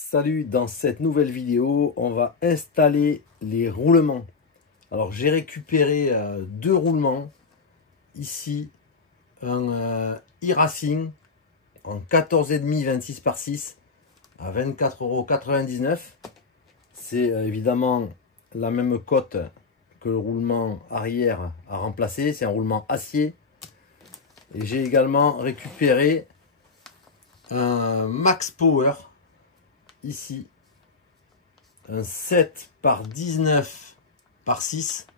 Salut, dans cette nouvelle vidéo, on va installer les roulements. Alors j'ai récupéré deux roulements. Ici, un e-racing en 14,5 26 par 6 à 24,99 €. C'est évidemment la même cote que le roulement arrière à remplacer. C'est un roulement acier. Et j'ai également récupéré un Max Power. Ici, un 7 par 19 par 6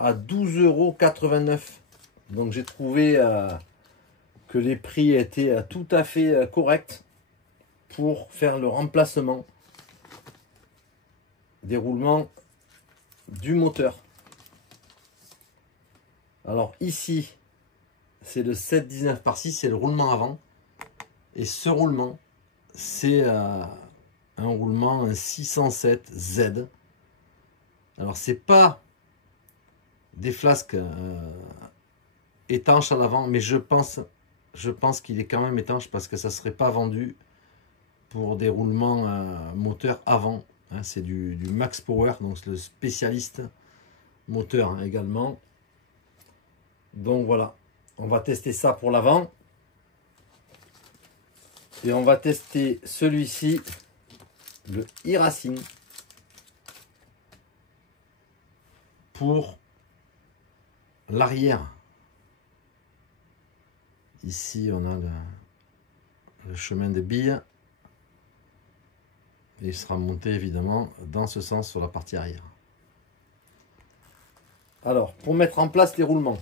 à 12,89 €. Donc j'ai trouvé que les prix étaient tout à fait corrects pour faire le remplacement des roulements du moteur. Alors ici, c'est le 7 19 par 6, c'est le roulement avant. Et ce roulement, c'est un roulement, un 607Z. Alors c'est pas des flasques étanches à l'avant, mais je pense qu'il est quand même étanche parce que ça serait pas vendu pour des roulements moteur avant. Hein, c'est du Max Power, donc le spécialiste moteur hein, également. Donc voilà, on va tester ça pour l'avant. Et on va tester celui-ci, le e-racing, pour l'arrière. Ici, on a le chemin de billes. Et il sera monté évidemment dans ce sens sur la partie arrière. Alors, pour mettre en place les roulements,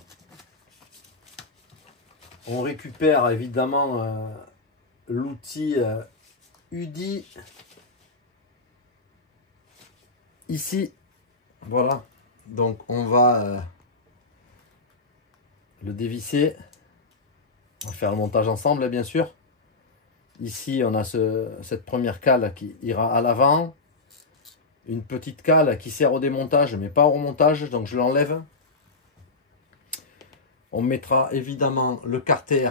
on récupère évidemment l'outil UDI ici. Voilà, donc on va le dévisser. On va faire le montage ensemble bien sûr. Ici on a cette première cale qui ira à l'avant, une petite cale qui sert au démontage mais pas au remontage, donc je l'enlève. On mettra évidemment le carter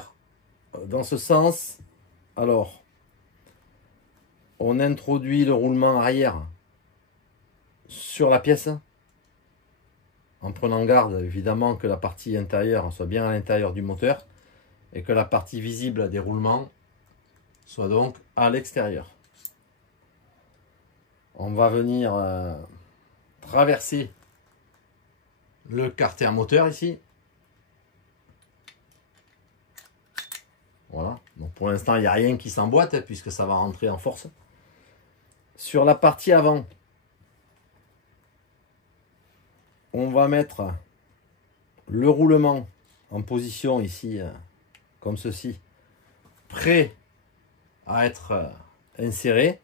dans ce sens. Alors, on introduit le roulement arrière sur la pièce, en prenant garde évidemment que la partie intérieure soit bien à l'intérieur du moteur et que la partie visible des roulements soit donc à l'extérieur. On va venir traverser le carter moteur ici. Voilà, donc pour l'instant il n'y a rien qui s'emboîte puisque ça va rentrer en force. Sur la partie avant, on va mettre le roulement en position ici, comme ceci, prêt à être inséré.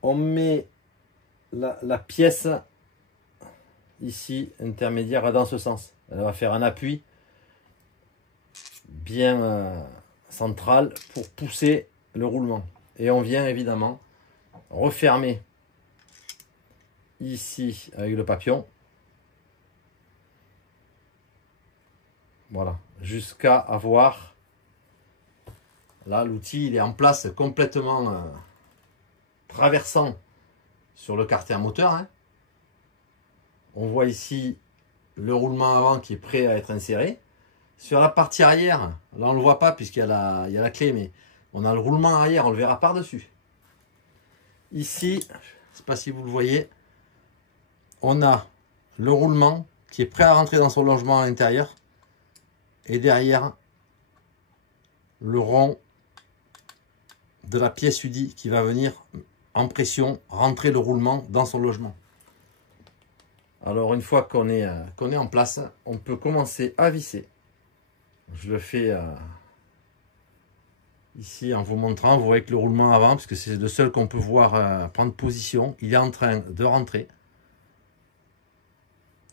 On met la pièce ici intermédiaire dans ce sens. Elle va faire un appui bien central pour pousser le roulement. Et on vient évidemment refermer ici avec le papillon. Voilà, jusqu'à avoir là l'outil, il est en place complètement traversant sur le carter moteur. Hein. On voit ici le roulement avant qui est prêt à être inséré. Sur la partie arrière, là on ne le voit pas puisqu'il y a la clé, mais on a le roulement arrière, on le verra par-dessus. Ici, je ne sais pas si vous le voyez, on a le roulement qui est prêt à rentrer dans son logement à l'intérieur. Et derrière, le rond de la pièce UDI qui va venir en pression rentrer le roulement dans son logement. Alors une fois qu'on est en place, on peut commencer à visser. Je le fais ici en vous montrant. Vous voyez que le roulement avant, parce que c'est le seul qu'on peut voir prendre position, il est en train de rentrer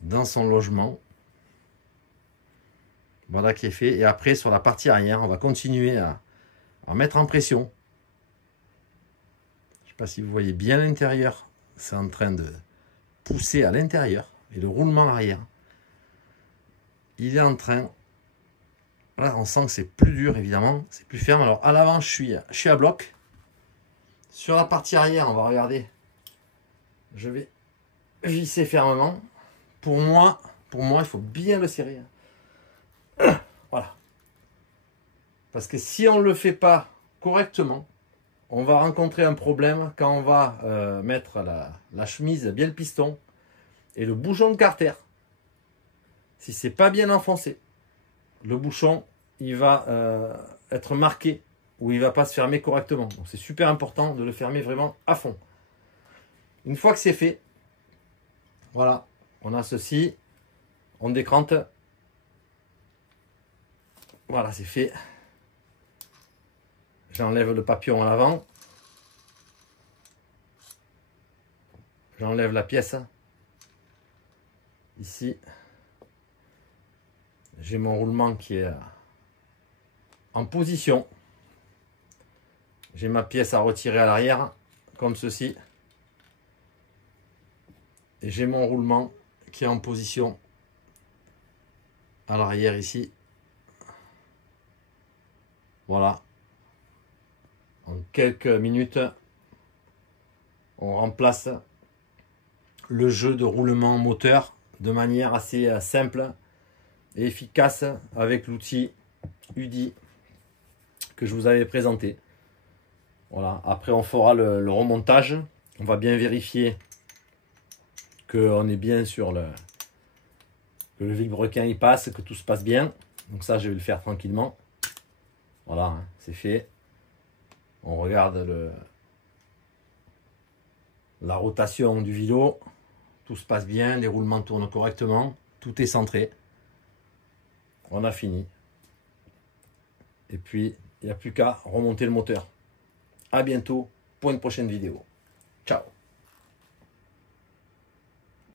dans son logement. Voilà qui est fait. Et après, sur la partie arrière, on va continuer à mettre en pression. Je ne sais pas si vous voyez bien l'intérieur. C'est en train de pousser à l'intérieur. Et le roulement arrière, il est en train... Là, on sent que c'est plus dur, évidemment. C'est plus ferme. Alors, à l'avant, je suis à bloc. Sur la partie arrière, on va regarder. Je vais visser fermement. Pour moi, il faut bien le serrer. Voilà. Parce que si on ne le fait pas correctement, on va rencontrer un problème quand on va mettre la chemise, bien le piston et le bouchon de carter. Si c'est pas bien enfoncé, le bouchon il va être marqué ou il va pas se fermer correctement. Donc c'est super important de le fermer vraiment à fond. Une fois que c'est fait, voilà, on a ceci, on décrante. Voilà, c'est fait. J'enlève le papillon à l'avant. J'enlève la pièce. Ici, j'ai mon roulement qui est en position. J'ai ma pièce à retirer à l'arrière, comme ceci. Et j'ai mon roulement qui est en position à l'arrière ici. Voilà. En quelques minutes, on remplace le jeu de roulement moteur de manière assez simple et efficace avec l'outil UDI que je vous avais présenté. Voilà. Après, on fera le remontage. On va bien vérifier qu'on est bien sur que le vilebrequin il passe, que tout se passe bien. Donc ça, je vais le faire tranquillement. Voilà, hein, c'est fait. On regarde la rotation du vélo. Tout se passe bien, les roulements tournent correctement. Tout est centré. On a fini. Et puis, il n'y a plus qu'à remonter le moteur. À bientôt pour une prochaine vidéo. Ciao.